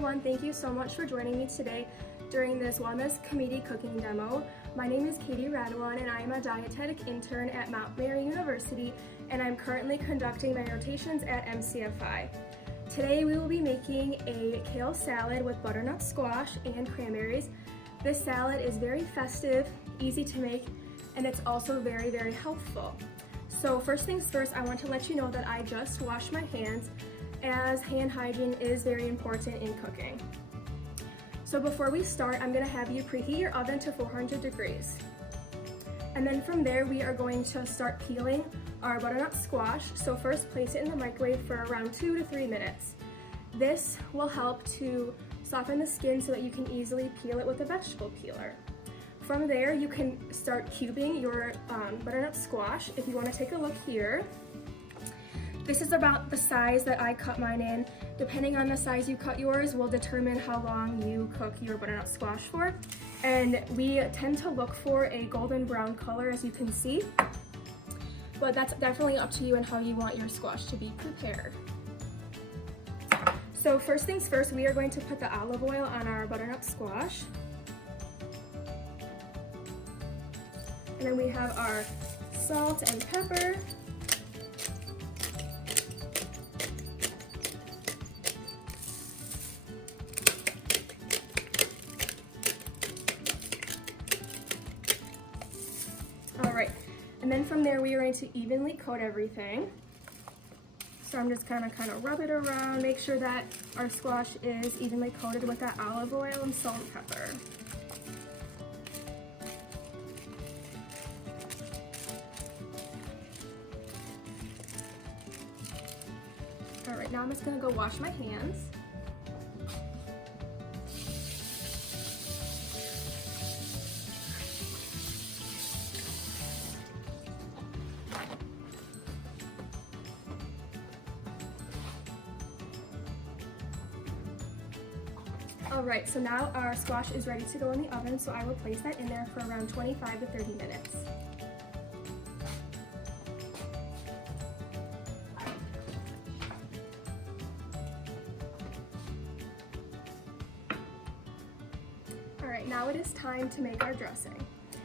everyone, thank you so much for joining me today during this Wellness Committee cooking demo. My name is Katie Radwan and I am a dietetic intern at Mount Mary University, and I'm currently conducting my rotations at MCFI. Today we will be making a kale salad with butternut squash and cranberries. This salad is very festive, easy to make, and it's also very healthful. So first things first, I want to let you know that I just washed my hands, as hand hygiene is very important in cooking. So before we start, I'm going to have you preheat your oven to 400 degrees. And then from there, we are going to start peeling our butternut squash. So first, place it in the microwave for around 2 to 3 minutes. This will help to soften the skin so that you can easily peel it with a vegetable peeler. From there, you can start cubing your butternut squash. If you want to take a look here, this is about the size that I cut mine in. Depending on the size you cut yours will determine how long you cook your butternut squash for. And we tend to look for a golden brown color, as you can see. But that's definitely up to you and how you want your squash to be prepared. So first things first, we are going to put the olive oil on our butternut squash. And then we have our salt and pepper. All right, and then from there we are going to evenly coat everything. So I'm just kind of rub it around, make sure that our squash is evenly coated with that olive oil and salt and pepper. All right, now I'm just gonna go wash my hands. All right, so now our squash is ready to go in the oven, so I will place that in there for around 25 to 30 minutes. All right, now it is time to make our dressing.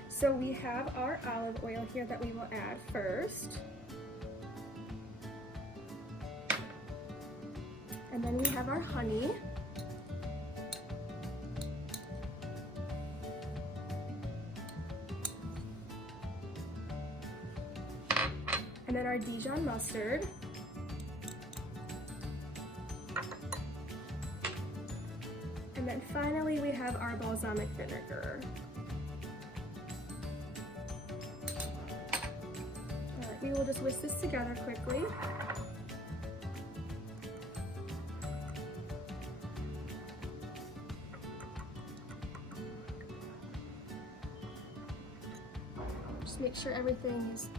So we have our olive oil here that we will add first. And then we have our honey. And then our Dijon mustard. And then finally we have our balsamic vinegar. All right, we will just whisk this together quickly. Just make sure everything is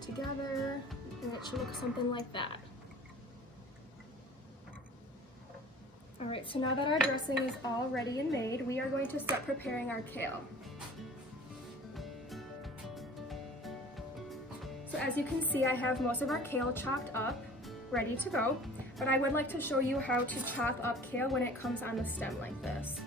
together, and it should look something like that. All right, so now that our dressing is all ready and made, we are going to start preparing our kale. So as you can see, I have most of our kale chopped up, ready to go, but I would like to show you how to chop up kale when it comes on the stem like this.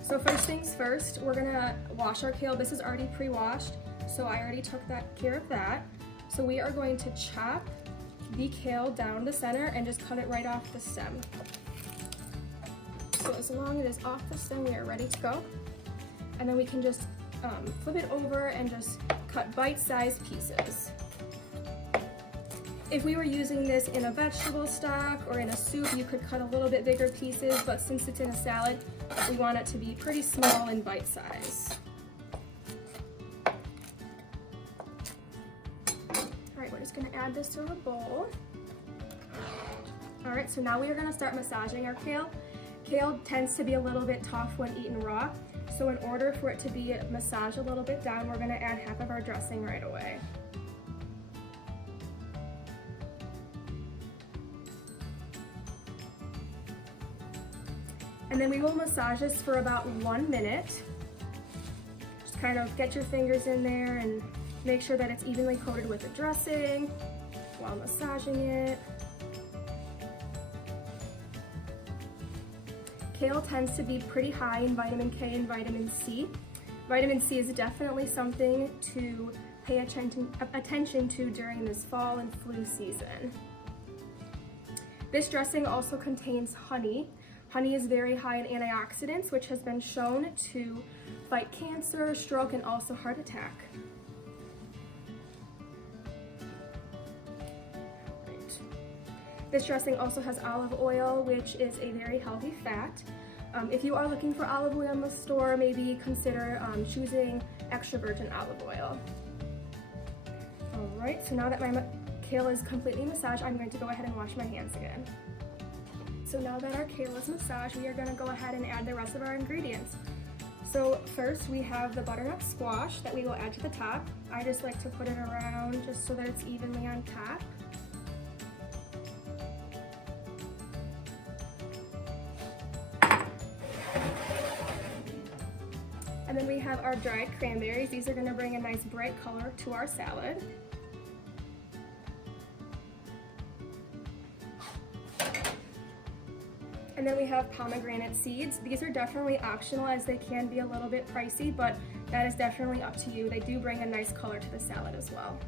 So first things first, we're gonna wash our kale. This is already pre-washed, so I already took care of that. So we are going to chop the kale down the center and just cut it right off the stem. So as long as it is off the stem, we are ready to go. And then we can just flip it over and just cut bite-sized pieces. If we were using this in a vegetable stock or in a soup, you could cut a little bit bigger pieces, but since it's in a salad, we want it to be pretty small and bite-sized. We're just going to add this to a bowl. All right, so now we are going to start massaging our kale. Kale tends to be a little bit tough when eaten raw, so in order for it to be massaged a little bit down, we're going to add half of our dressing right away. And then we will massage this for about 1 minute. Just kind of get your fingers in there and make sure that it's evenly coated with the dressing while massaging it. Kale tends to be pretty high in vitamin K and vitamin C. Vitamin C is definitely something to pay attention to during this fall and flu season. This dressing also contains honey. Honey is very high in antioxidants, which has been shown to fight cancer, stroke, and also heart attack. Right. This dressing also has olive oil, which is a very healthy fat. If you are looking for olive oil in the store, maybe consider choosing extra virgin olive oil. All right, so now that my kale is completely massaged, I'm going to go ahead and wash my hands again. So now that our kale is massaged, we are going to go ahead and add the rest of our ingredients. So first we have the butternut squash that we will add to the top. I just like to put it around just so that it's evenly on top. And then we have our dried cranberries. These are going to bring a nice bright color to our salad. And then we have pomegranate seeds. These are definitely optional as they can be a little bit pricey, but that is definitely up to you. They do bring a nice color to the salad as well.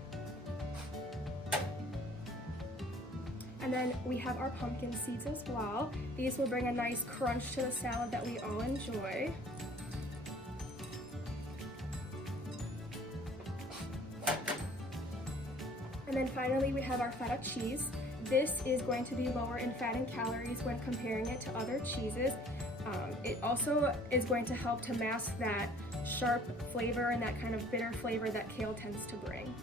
And then we have our pumpkin seeds as well. These will bring a nice crunch to the salad that we all enjoy. And then finally we have our feta cheese. This is going to be lower in fat and calories when comparing it to other cheeses. It also is going to help to mask that sharp flavor and that kind of bitter flavor that kale tends to bring.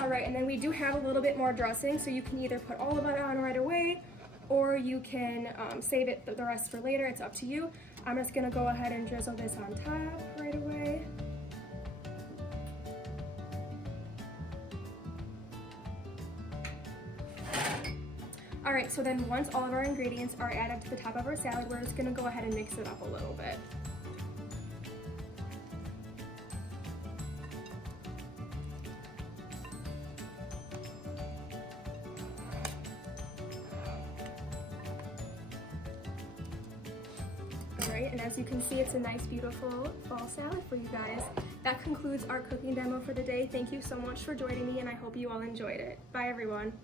All right, and then we do have a little bit more dressing, so you can either put all of it on right away, or you can save it the rest for later. It's up to you. I'm just gonna go ahead and drizzle this on top right away. All right, so then once all of our ingredients are added to the top of our salad, we're just gonna go ahead and mix it up a little bit. All right, and as you can see, it's a nice, beautiful fall salad for you guys. That concludes our cooking demo for the day. Thank you so much for joining me, and I hope you all enjoyed it. Bye, everyone.